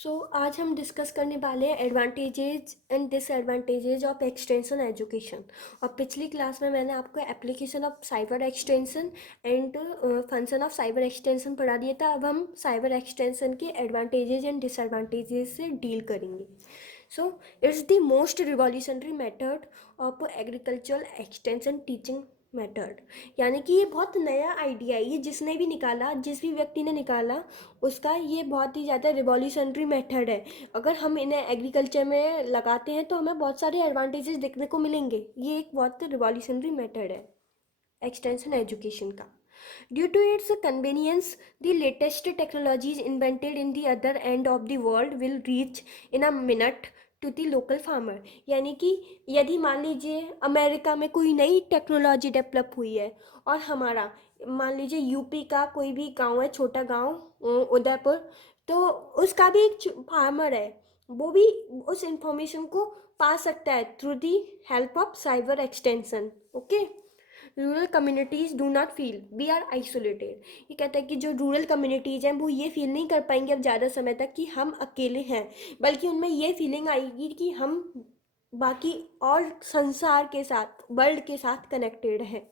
आज हम डिस्कस करने वाले हैं advantages and disadvantages of extension education. और पिछली क्लास में मैंने आपको application of cyber extension and function of cyber extension पढ़ा दिया था। अब हम साइबर एक्सटेंशन के एडवांटेजेस एंड डिसएडवांटेजेस से डील करेंगे। It's the most revolutionary method of agricultural extension teaching method. यानी कि ये बहुत नया आइडिया है, ये जिसने भी निकाला, जिस भी व्यक्ति ने निकाला, उसका ये बहुत ही ज़्यादा रिवॉल्यूशनरी मेथड है। अगर हम इन्हें एग्रीकल्चर में लगाते हैं तो हमें बहुत सारे एडवांटेजेस देखने को मिलेंगे। ये एक बहुत रिवॉल्यूशनरी मेथड है एक्सटेंशन एजुकेशन का। Due to its convenience the latest technologies invented in the other end of the world will reach in a minute to the local farmer. यानी कि यदि मान लीजिए अमेरिका में कोई नई टेक्नोलॉजी डेवलप हुई है और हमारा मान लीजिए यूपी का कोई भी गांव है, छोटा गांव उदयपुर, तो उसका भी एक फार्मर है, वो भी उस इंफॉर्मेशन को पा सकता है through the help of cyber extension. Okay, rural communities do not feel we are isolated. ये कहता है कि जो रूरल कम्युनिटीज़ हैं वो ये फील नहीं कर पाएंगे अब ज़्यादा समय तक कि हम अकेले हैं, बल्कि उनमें ये फीलिंग आएगी कि हम बाकी और संसार के साथ, वर्ल्ड के साथ कनेक्टेड हैं।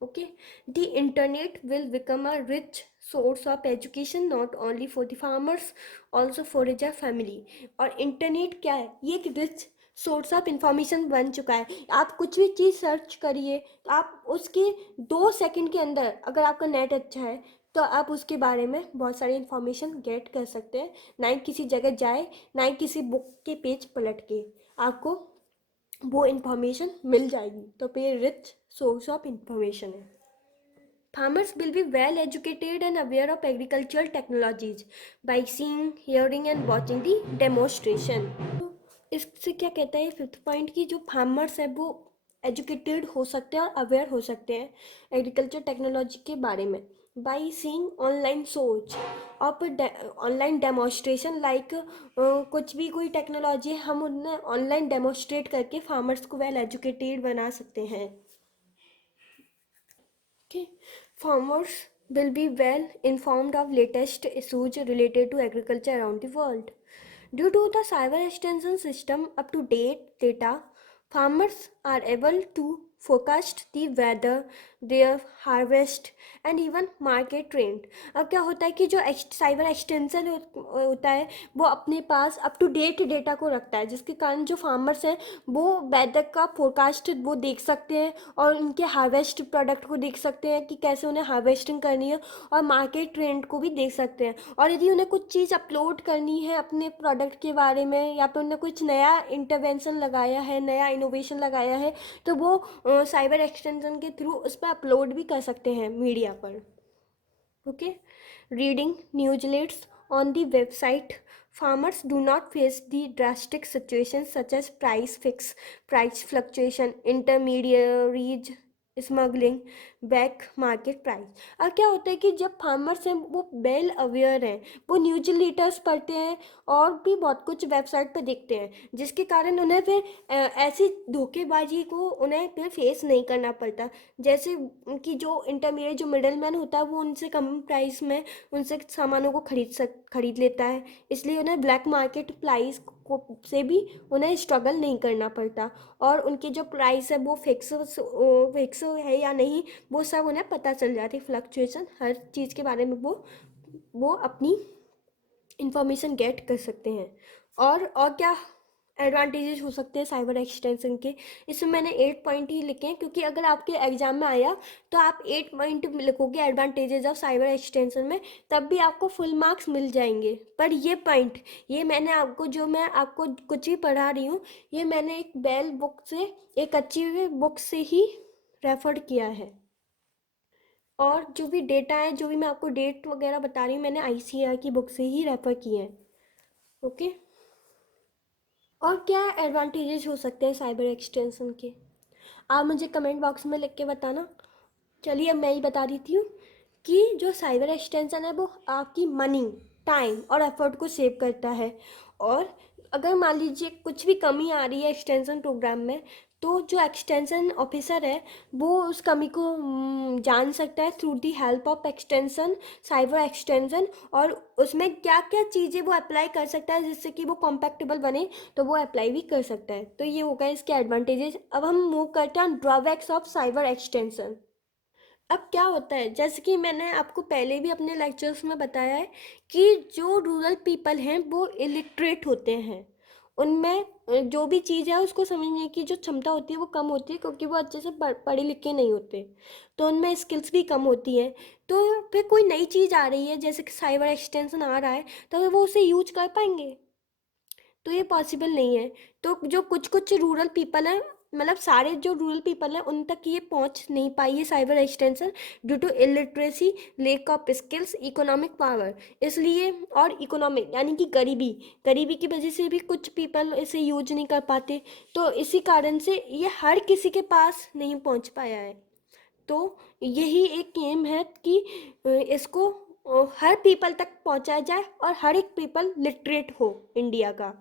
Okay, the internet will become a rich source of education not only for the farmers, also for as family. और इंटरनेट क्या है? ये एक रिच सोर्स ऑफ इंफॉर्मेशन बन चुका है। आप कुछ भी चीज़ सर्च करिए तो आप उसके 2 सेकंड के अंदर, अगर आपका नेट अच्छा है तो आप उसके बारे में बहुत सारी इन्फॉर्मेशन गेट कर सकते हैं। ना ही किसी जगह जाए, ना ही किसी बुक के पेज पलट के, आपको वो इन्फॉर्मेशन मिल जाएगी। तो ये रिच सोर्स ऑफ इंफॉर्मेशन है। Farmers will be well educated and aware of agricultural technologies by seeing, hearing and watching the demonstration. तो इससे क्या कहता है फिफ्थ पॉइंट की जो फार्मर्स है वो एजुकेटेड हो सकते हैं और अवेयर हो सकते हैं एग्रीकल्चर टेक्नोलॉजी के बारे में बाई सीइंग ऑनलाइन सोच और ऑनलाइन डेमोस्ट्रेशन। लाइक कुछ भी कोई टेक्नोलॉजी है, हम उन्हें ऑनलाइन डेमोस्ट्रेट करके फार्मर्स को वेल एजुकेटेड बना सकते हैं। Okay. Farmers will be well informed of latest issues related to agriculture around the world. Due to the cyber extension system up to date data, farmers are able to forecast the weather, their harvest and even market trend. अब क्या होता है कि जो cyber extension होता है वो अपने पास अप टू डेट डेटा को रखता है, जिसके कारण जो फार्मर्स हैं वो वेदर का फोरकास्ट वो देख सकते हैं और उनके हार्वेस्ट प्रोडक्ट को देख सकते हैं कि कैसे उन्हें हार्वेस्टिंग करनी है, और मार्केट ट्रेंड को भी देख सकते हैं। और यदि उन्हें कुछ चीज़ अपलोड करनी है अपने प्रोडक्ट के बारे में, या फिर उन्हें कुछ नया इंटरवेंशन लगाया है, नया इनोवेशन लगाया है, तो वो साइबर एक्सटेंशन के थ्रू उस पर अपलोड भी कर सकते हैं मीडिया पर। Okay, reading newsletters on the website, farmers do not face the drastic situations such as price fluctuation, intermediaries, smuggling, back market price. अब क्या होता है कि जब फार्मर्स हैं वो वेल अवेयर हैं, वो न्यूज लेटर्स पढ़ते हैं और भी बहुत कुछ वेबसाइट पर देखते हैं, जिसके कारण उन्हें फिर ऐसी धोखेबाजी को उन्हें फिर फेस नहीं करना पड़ता। जैसे कि जो इंटरमीडिएट, जो मिडल मैन होता है, वो उनसे कम प्राइस में उनसे सामानों को खरीद लेता है, इसलिए उन्हें ब्लैक मार्केट प्राइस को से भी उन्हें स्ट्रगल नहीं करना पड़ता। और उनकी जो प्राइस है वो फिक्स है या नहीं, वो सब उन्हें पता चल जाती, फ्लक्चुएशन हर चीज़ के बारे में वो अपनी इंफॉर्मेशन गेट कर सकते हैं। और क्या एडवांटेजेस हो सकते हैं साइबर एक्सटेंशन के, इसमें मैंने 8 पॉइंट ही लिखे हैं, क्योंकि अगर आपके एग्जाम में आया तो आप 8 पॉइंट लिखोगे एडवांटेजेस ऑफ साइबर एक्सटेंशन में, तब भी आपको फुल मार्क्स मिल जाएंगे। पर ये पॉइंट, ये मैंने आपको, जो मैं आपको कुछ भी पढ़ा रही हूँ, ये मैंने एक बेल बुक से, एक अच्छी बुक से ही रेफर किया है। और जो भी डेटा है, जो भी मैं आपको डेट वगैरह बता रही हूँ, मैंने आईसीएआर की बुक से ही रेफर किए हैं। ओके, और क्या एडवांटेजेस हो सकते हैं साइबर एक्सटेंशन के, आप मुझे कमेंट बॉक्स में लिख के बताना। चलिए अब मैं ही बता देती हूँ कि जो साइबर एक्सटेंशन है वो आपकी मनी, टाइम और एफर्ट को सेव करता है। और अगर मान लीजिए कुछ भी कमी आ रही है एक्सटेंशन प्रोग्राम में, तो जो एक्सटेंशन ऑफिसर है वो उस कमी को जान सकता है through the help of extension, cyber extension, और उसमें क्या क्या चीज़ें वो अप्लाई कर सकता है जिससे कि वो कॉम्पैक्टेबल बने, तो वो अप्लाई भी कर सकता है। तो ये होगा इसके एडवांटेजेस। अब हम मूव करते हैं ड्रॉबैक्स ऑफ साइबर एक्सटेंशन। अब क्या होता है, जैसे कि मैंने आपको पहले भी अपने लेक्चर्स में बताया है कि जो रूरल पीपल हैं वो इलिटरेट होते हैं। उनमें जो भी चीज़ है उसको समझने की जो क्षमता होती है वो कम होती है, क्योंकि वो अच्छे से पढ़े लिखे नहीं होते, तो उनमें स्किल्स भी कम होती हैं। तो फिर कोई नई चीज़ आ रही है जैसे कि साइबर एक्सटेंशन आ रहा है, तो वो उसे यूज कर पाएंगे? तो ये पॉसिबल नहीं है। तो जो कुछ कुछ रूरल पीपल हैं, मतलब सारे जो रूरल पीपल हैं उन तक ये पहुंच नहीं पाई है cyber extension, due to illiteracy, lack of skills, economic power. इसलिए, और इकोनॉमिक यानी कि गरीबी, गरीबी की वजह से भी कुछ पीपल इसे यूज नहीं कर पाते। तो इसी कारण से ये हर किसी के पास नहीं पहुंच पाया है। तो यही एक एम है कि इसको हर पीपल तक पहुंचाया जाए और हर एक पीपल लिटरेट हो इंडिया का।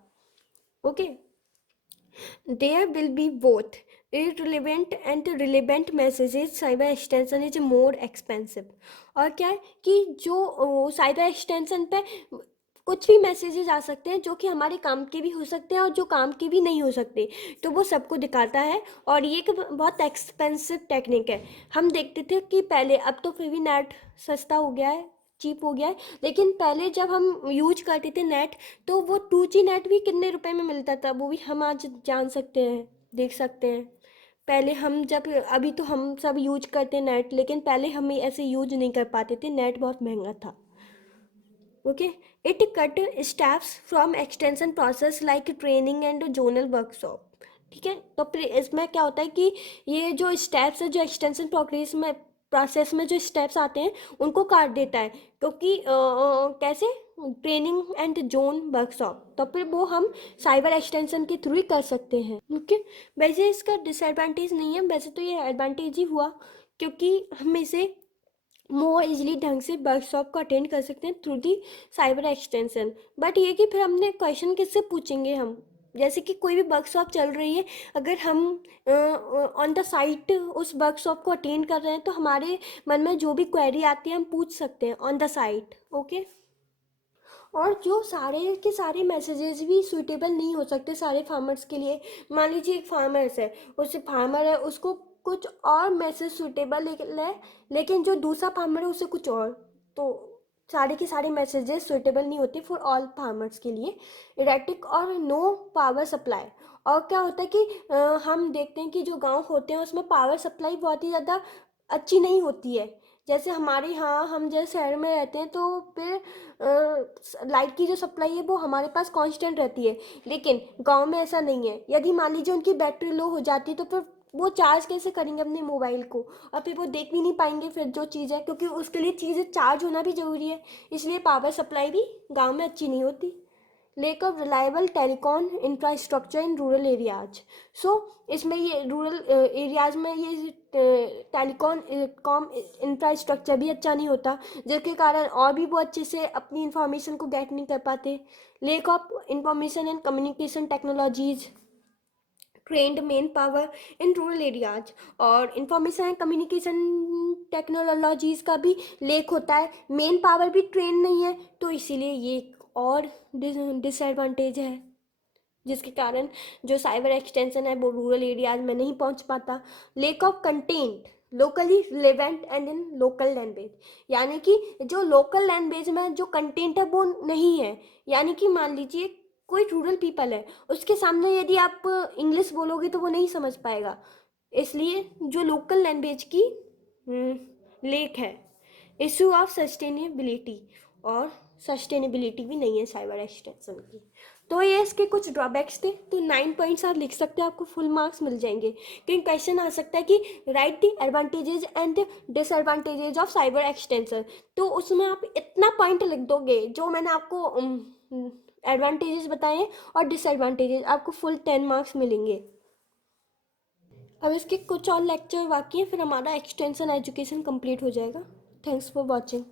Okay, there will be both irrelevant and relevant messages. Cyber extension is more expensive. और क्या है कि जो साइबर एक्सटेंशन पे कुछ भी मैसेजेस आ सकते हैं जो कि हमारे काम के भी हो सकते हैं और जो काम के भी नहीं हो सकते, तो वो सबको दिखाता है। और ये एक बहुत एक्सपेंसिव टेक्निक है। हम देखते थे कि पहले, अब तो फिर भी नेट सस्ता हो गया है, चीप हो गया है, लेकिन पहले जब हम यूज करते थे नेट, तो वो 2G नेट भी कितने रुपए में मिलता था वो भी हम आज जान सकते हैं, देख सकते हैं। पहले हम जब, अभी तो हम सब यूज करते हैं नेट, लेकिन पहले हम ऐसे यूज नहीं कर पाते थे, नेट बहुत महंगा था। Okay, it cut steps from extension process like training and zonal workshop. ठीक है, तो फिर इसमें क्या होता है कि ये जो स्टेप्स है, जो एक्सटेंशन प्रोसेस में जो स्टेप्स आते हैं उनको काट देता है, क्योंकि कैसे, ट्रेनिंग एंड जोन वर्कशॉप, तो फिर वो हम साइबर एक्सटेंशन के थ्रू ही कर सकते हैं। ओके, वैसे इसका डिसएडवांटेज नहीं है, वैसे तो ये एडवांटेज ही हुआ, क्योंकि हम इसे मोर इजीली ढंग से वर्कशॉप को अटेंड कर सकते हैं through the cyber extension. But ये कि फिर हमने क्वेश्चन किससे पूछेंगे हम, जैसे कि कोई भी वर्कशॉप चल रही है, अगर हम ऑन द साइट उस वर्कशॉप को अटेंड कर रहे हैं, तो हमारे मन में जो भी क्वेरी आती है हम पूछ सकते हैं ऑन द साइट। ओके, और जो सारे के सारे मैसेजेस भी सूटेबल नहीं हो सकते सारे फार्मर्स के लिए। मान लीजिए एक फार्मर्स है, उस फार्मर है उसको कुछ और मैसेज सूटेबल है, लेकिन जो दूसरा फार्मर है उसे कुछ और, तो सारे के सारे मैसेजेस सूटेबल नहीं होते फॉर ऑल फार्मर्स के लिए। इरेटिक और नो पावर सप्लाई। और क्या होता है कि हम देखते हैं कि जो गांव होते हैं उसमें पावर सप्लाई बहुत ही ज़्यादा अच्छी नहीं होती है। जैसे हमारे यहाँ, हम जैसे शहर में रहते हैं, तो फिर लाइट की जो सप्लाई है वो हमारे पास कांस्टेंट रहती है, लेकिन गांव में ऐसा नहीं है। यदि मान लीजिए उनकी बैटरी लो हो जाती है, तो फिर वो चार्ज कैसे करेंगे अपने मोबाइल को, और फिर वो देख भी नहीं पाएंगे फिर जो चीज़ है, क्योंकि उसके लिए चीज़ें चार्ज होना भी ज़रूरी है। इसलिए पावर सप्लाई भी गाँव में अच्छी नहीं होती। Lack of reliable telecom infrastructure in rural areas. So इसमें ये रूरल एरियाज में ये टेलीकॉम कॉम इंफ्रास्ट्रक्चर भी अच्छा नहीं होता, जिसके कारण और भी वो अच्छे से अपनी इंफॉर्मेशन को गेट नहीं कर पाते। Lake of information and communication technologies, trend main power in rural areas. और इंफॉर्मेशन एंड कम्युनिकेशन टेक्नोलॉजीज का भी लेक होता है, मेन पावर भी ट्रेंड नहीं है, तो इसीलिए ये एक और डिसएडवांटेज है, जिसके कारण जो साइबर एक्सटेंशन है वो रूरल एरियाज में नहीं पहुंच पाता। Lake of content locally relevant and in local language, यानी कि जो लोकल लैंग्वेज में जो कंटेंट है वो नहीं है। यानी कि मान लीजिए कोई रूरल पीपल है, उसके सामने यदि आप इंग्लिश बोलोगे तो वो नहीं समझ पाएगा। इसलिए जो लोकल लैंग्वेज की लेक है। इशू ऑफ सस्टेनेबिलिटी, और सस्टेनेबिलिटी भी नहीं है साइबर एक्सटेंशन की। तो ये इसके कुछ ड्रॉबैक्स थे, तो 9 पॉइंट्स आप लिख सकते हैं, आपको फुल मार्क्स मिल जाएंगे। कहीं क्वेश्चन आ सकता है कि right the advantages and disadvantages of cyber extension, तो उसमें आप इतना पॉइंट लिख दोगे जो मैंने आपको एडवांटेजेस बताए और डिसएडवांटेजेस, आपको फुल 10 मार्क्स मिलेंगे। अब इसके कुछ और लेक्चर बाकी हैं, फिर हमारा एक्सटेंशन एजुकेशन कंप्लीट हो जाएगा। Thanks for watching.